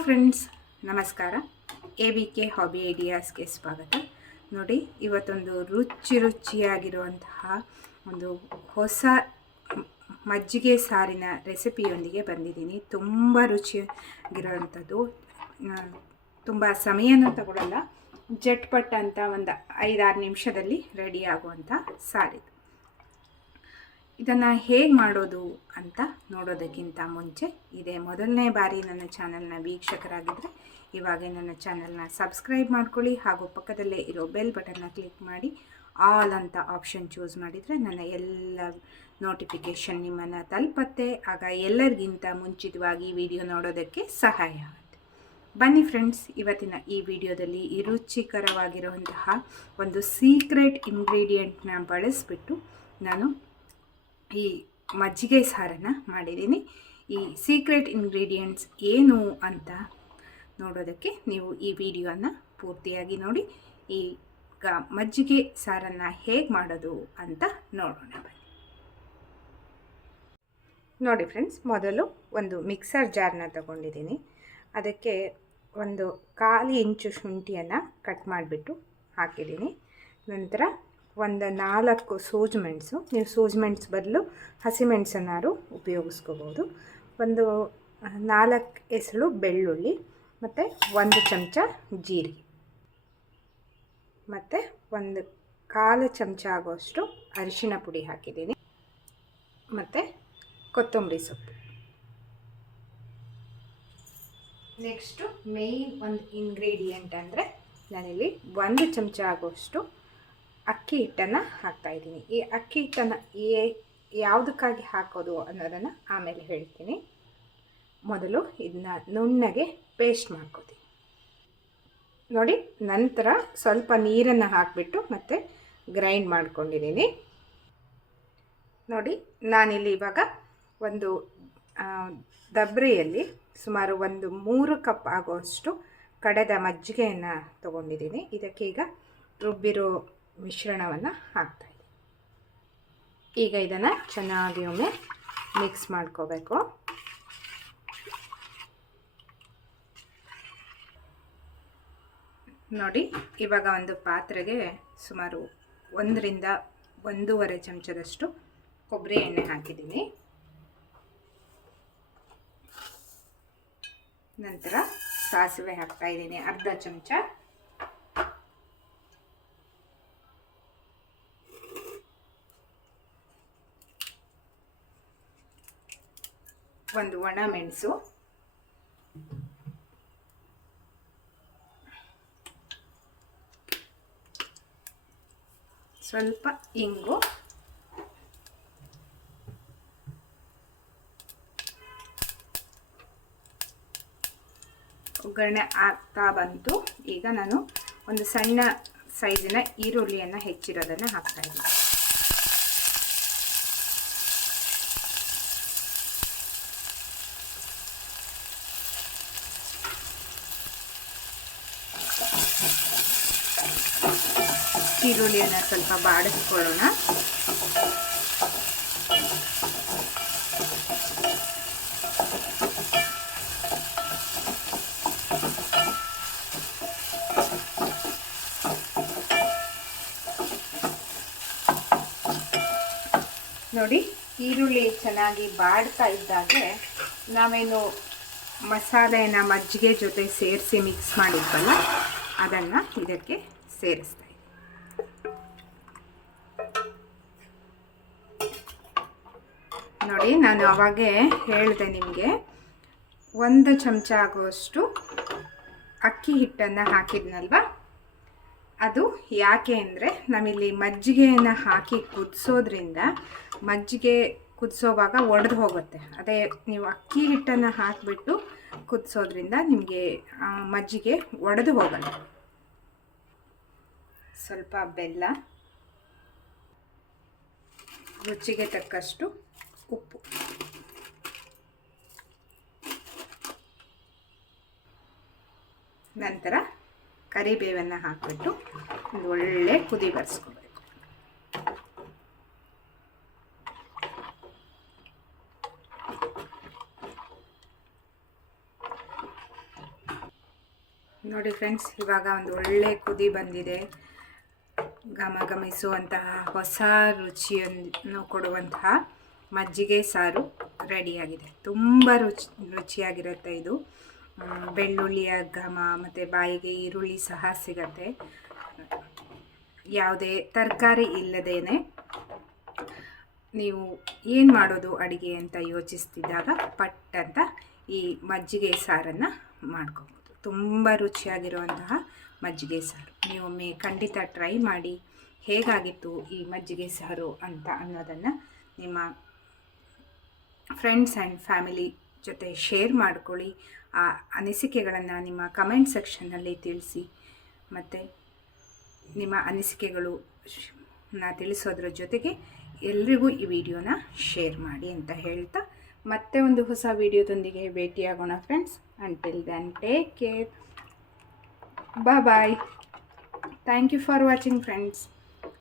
Friends, ನಮಸ್ಕಾರ. ABK hobby ಐಡಿಯಾಸ್ಗೆ ಸ್ವಾಗತ. ನೋಡಿ, ಇವತ್ತೊಂದು ರುಚಿಯಾಗಿರುವಂತಹ ಒಂದು ಹೊಸ ಮಜ್ಜಿಗೆ ಸಾರಿನ ರೆಸಿಪಿಯೊಂದಿಗೆ ಬಂದಿದ್ದೀನಿ. ತುಂಬ ರುಚಿಯಾಗಿರೋವಂಥದ್ದು, ತುಂಬ ಸಮಯನೂ ತಗೊಳ್ಳಲ್ಲ, ಜಟ್ಪಟ್ ಅಂತ ಒಂದು 5-6 ನಿಮಿಷದಲ್ಲಿ ರೆಡಿ ಆಗುವಂಥ ಸಾರಿದು. ಇದನ್ನು ಹೇಗೆ ಮಾಡೋದು ಅಂತ ನೋಡೋದಕ್ಕಿಂತ ಮುಂಚೆ, ಇದೇ ಮೊದಲನೇ ಬಾರಿ ನನ್ನ ಚಾನಲ್ನ ವೀಕ್ಷಕರಾಗಿದ್ದರೆ ಇವಾಗ ನನ್ನ ಚಾನಲ್ನ ಸಬ್ಸ್ಕ್ರೈಬ್ ಮಾಡ್ಕೊಳ್ಳಿ, ಹಾಗೂ ಪಕ್ಕದಲ್ಲೇ ಇರೋ ಬೆಲ್ ಬಟನ್ನ ಕ್ಲಿಕ್ ಮಾಡಿ ಆಲ್ ಅಂತ ಆಪ್ಷನ್ ಚೂಸ್ ಮಾಡಿದರೆ ನನ್ನ ಎಲ್ಲ ನೋಟಿಫಿಕೇಷನ್ ನಿಮ್ಮನ್ನು ತಲುಪತ್ತೆ. ಆಗ ಎಲ್ಲರಿಗಿಂತ ಮುಂಚಿತವಾಗಿ ವಿಡಿಯೋ ನೋಡೋದಕ್ಕೆ ಸಹಾಯ ಆಗುತ್ತೆ. ಬನ್ನಿ ಫ್ರೆಂಡ್ಸ್, ಇವತ್ತಿನ ಈ ವಿಡಿಯೋದಲ್ಲಿ ಈ ರುಚಿಕರವಾಗಿರುವಂತಹ ಒಂದು ಸೀಕ್ರೆಟ್ ಇಂಗ್ರೀಡಿಯೆಂಟ್ನ ಬಳಸಿಬಿಟ್ಟು ನಾನು ಈ ಮಜ್ಜಿಗೆ ಸಾರನ್ನು ಮಾಡಿದ್ದೀನಿ. ಈ ಸೀಕ್ರೆಟ್ ಇಂಗ್ರೀಡಿಯೆಂಟ್ಸ್ ಏನು ಅಂತ ನೋಡೋದಕ್ಕೆ ನೀವು ಈ ವಿಡಿಯೋನ ಪೂರ್ತಿಯಾಗಿ ನೋಡಿ. ಈಗ ಮಜ್ಜಿಗೆ ಸಾರನ್ನು ಹೇಗೆ ಮಾಡೋದು ಅಂತ ನೋಡೋಣ ಬನ್ನಿ. ನೋಡಿ ಫ್ರೆಂಡ್ಸ್, ಮೊದಲು ಒಂದು ಮಿಕ್ಸರ್ ಜಾರ್ನ ತಗೊಂಡಿದ್ದೀನಿ. ಅದಕ್ಕೆ ಒಂದು 1/4 ಇಂಚು ಶುಂಠಿಯನ್ನು ಕಟ್ ಮಾಡಿಬಿಟ್ಟು ಹಾಕಿದ್ದೀನಿ. ನಂತರ ಒಂದು 4 ಸೂಜಿ ಮೆಣಸು, ನೀವು ಸೂಜಿ ಮೆಣಸು ಬದಲು ಹಸಿಮೆಣಸನ್ನಾರು ಉಪಯೋಗಿಸ್ಕೋಬೋದು. ಒಂದು 4 ಎಸಳು ಬೆಳ್ಳುಳ್ಳಿ, ಮತ್ತು 1 ಚಮಚ ಜೀರಿಗೆ, ಮತ್ತು 1/4 ಚಮಚ ಆಗೋಷ್ಟು ಅರಿಶಿಣ ಪುಡಿ ಹಾಕಿದ್ದೀನಿ, ಮತ್ತು ಕೊತ್ತಂಬರಿ ಸೊಪ್ಪು. ನೆಕ್ಸ್ಟು ಮೇಯ್ನ್ ಒಂದು ಇಂಗ್ರೀಡಿಯೆಂಟ್ ಅಂದರೆ ನಾನಿಲ್ಲಿ 1 ಚಮಚ ಆಗೋಷ್ಟು ಅಕ್ಕಿ ಹಿಟ್ಟನ್ನು ಹಾಕ್ತಾಯಿದ್ದೀನಿ. ಈ ಅಕ್ಕಿ ಹಿಟ್ಟನ್ನು ಯಾವುದಕ್ಕಾಗಿ ಹಾಕೋದು ಅನ್ನೋದನ್ನು ಆಮೇಲೆ ಹೇಳ್ತೀನಿ. ಮೊದಲು ಇದನ್ನ ನುಣ್ಣಗೆ ಪೇಸ್ಟ್ ಮಾಡ್ಕೋತೀನಿ. ನೋಡಿ, ನಂತರ ಸ್ವಲ್ಪ ನೀರನ್ನು ಹಾಕಿಬಿಟ್ಟು ಮತ್ತೆ ಗ್ರೈಂಡ್ ಮಾಡ್ಕೊಂಡಿದ್ದೀನಿ. ನೋಡಿ, ನಾನಿಲ್ಲಿ ಇವಾಗ ಒಂದು ದಬ್ರಿಯಲ್ಲಿ ಸುಮಾರು 3 ಕಪ್ ಆಗೋಷ್ಟು ಕಡೆದ ಮಜ್ಜಿಗೆಯನ್ನು ತೊಗೊಂಡಿದ್ದೀನಿ. ಇದಕ್ಕೆ ಈಗ ರುಬ್ಬಿರೋ ಮಿಶ್ರಣವನ್ನು ಹಾಕ್ತಾಯಿದ್ದೀನಿ. ಈಗ ಇದನ್ನು ಚೆನ್ನಾಗಿ ಒಮ್ಮೆ ಮಿಕ್ಸ್ ಮಾಡ್ಕೋಬೇಕು. ನೋಡಿ, ಇವಾಗ ಒಂದು ಪಾತ್ರೆಗೆ ಸುಮಾರು 1ರಿಂದ 1.5 ಚಮಚದಷ್ಟು ಕೊಬ್ಬರಿ ಎಣ್ಣೆ ಹಾಕಿದ್ದೀನಿ. ನಂತರ ಸಾಸಿವೆ ಹಾಕ್ತಾಯಿದ್ದೀನಿ 1/2 ಚಮಚ. ಒಂದು ಒಣ ಮೆಣಸು, ಸ್ವಲ್ಪ ಇಂಗು, ಒಗ್ಗರಣೆ ಆಗ್ತಾ ಬಂತು. ಈಗ ನಾನು ಒಂದು ಸಣ್ಣ ಸೈಜಿನ ಈರುಳ್ಳಿಯನ್ನು ಹೆಚ್ಚಿರೋದನ್ನು ಹಾಕ್ತಾಯಿದ್ದೀನಿ. ಈರುಳ್ಳಿಯನ್ನು ಸ್ವಲ್ಪ ಬಾಡಿಸ್ಕೊಳ್ಳೋಣ. ನೋಡಿ, ಈರುಳ್ಳಿ ಚೆನ್ನಾಗಿ ಬಾಡ್ತಾ ಇದ್ದಾಗೆ ನಾವೇನು ಮಸಾಲೆನ ಮಜ್ಜಿಗೆ ಜೊತೆ ಸೇರಿಸಿ ಮಿಕ್ಸ್ ಮಾಡಿದ್ವಲ್ಲ, ಅದನ್ನು ಇದಕ್ಕೆ ಸೇರಿಸ್ತಾ ಇದ್ದೀನಿ. ನೋಡಿ, ನಾನು ಅವಾಗೇ ಹೇಳಿದೆ ನಿಮಗೆ, 1 ಚಮಚ ಆಗುವಷ್ಟು ಅಕ್ಕಿ ಹಿಟ್ಟನ್ನು ಹಾಕಿದ್ನಲ್ವ, ಅದು ಯಾಕೆ ಅಂದರೆ ನಾವಿಲ್ಲಿ ಮಜ್ಜಿಗೆಯನ್ನು ಹಾಕಿ ಕುದಿಸೋದ್ರಿಂದ ಮಜ್ಜಿಗೆ ಕುದಿಸೋವಾಗ ಒಡೆದು ಹೋಗುತ್ತೆ. ಅದೇ ನೀವು ಅಕ್ಕಿ ಹಿಟ್ಟನ್ನು ಹಾಕಿಬಿಟ್ಟು ಕುದಿಸೋದ್ರಿಂದ ನಿಮಗೆ ಮಜ್ಜಿಗೆ ಒಡೆದು ಹೋಗಲ್ಲ. ಸ್ವಲ್ಪ ಬೆಲ್ಲ, ರುಚಿಗೆ ತಕ್ಕಷ್ಟು ಉಪ್ಪು, ನಂತರ ಕರಿಬೇವನ್ನು ಹಾಕಿಬಿಟ್ಟು ಒಂದು ಒಳ್ಳೆ ಕುದಿ ಬರ್ಸ್ಕೊಬೇಕು. ನೋಡಿ ಫ್ರೆಂಡ್ಸ್, ಇವಾಗ ಒಂದು ಒಳ್ಳೆ ಕುದಿ ಬಂದಿದೆ. ಘಮಘಮಿಸುವಂತಹ ಹೊಸ ರುಚಿಯನ್ನು ಕೊಡುವಂತಹ ಮಜ್ಜಿಗೆ ಸಾರು ರೆಡಿಯಾಗಿದೆ. ತುಂಬ ರುಚಿಯಾಗಿರುತ್ತೆ ಇದು. ಬೆಳ್ಳುಳ್ಳಿಯ ಘಮ ಮತ್ತು ಬಾಯಿಗೆ ಈರುಳ್ಳಿ ಸಹ ಸಿಗತ್ತೆ. ಯಾವುದೇ ತರಕಾರಿ ಇಲ್ಲದೇನೆ ನೀವು ಏನು ಮಾಡೋದು ಅಡುಗೆ ಅಂತ ಯೋಚಿಸ್ತಿದ್ದಾಗ ಪಟ್ ಅಂತ ಈ ಮಜ್ಜಿಗೆ ಸಾರನ್ನು ಮಾಡ್ಕೋಬೋದು. ತುಂಬ ರುಚಿಯಾಗಿರುವಂತಹ ಮಜ್ಜಿಗೆ ಸಾರು. ನೀವೊಮ್ಮೆ ಖಂಡಿತ ಟ್ರೈ ಮಾಡಿ ಹೇಗಾಗಿತ್ತು ಈ ಮಜ್ಜಿಗೆ ಸಾರು ಅಂತ ಅನ್ನೋದನ್ನು ನಿಮ್ಮ ಫ್ರೆಂಡ್ಸ್ ಆ್ಯಂಡ್ ಫ್ಯಾಮಿಲಿ ಜೊತೆ ಶೇರ್ ಮಾಡ್ಕೊಳ್ಳಿ. ಆ ಅನಿಸಿಕೆಗಳನ್ನು ನಿಮ್ಮ ಕಮೆಂಟ್ ಸೆಕ್ಷನ್ನಲ್ಲಿ ತಿಳಿಸಿ. ಮತ್ತು ನಿಮ್ಮ ಅನಿಸಿಕೆಗಳು ತಿಳಿಸೋದ್ರ ಜೊತೆಗೆ ಎಲ್ರಿಗೂ ಈ ವಿಡಿಯೋನ ಶೇರ್ ಮಾಡಿ ಅಂತ ಹೇಳ್ತಾ ಮತ್ತೆ ಒಂದು ಹೊಸ ವಿಡಿಯೋದೊಂದಿಗೆ ಭೇಟಿಯಾಗೋಣ friends. Until then take care. Bye. Thank you for watching friends.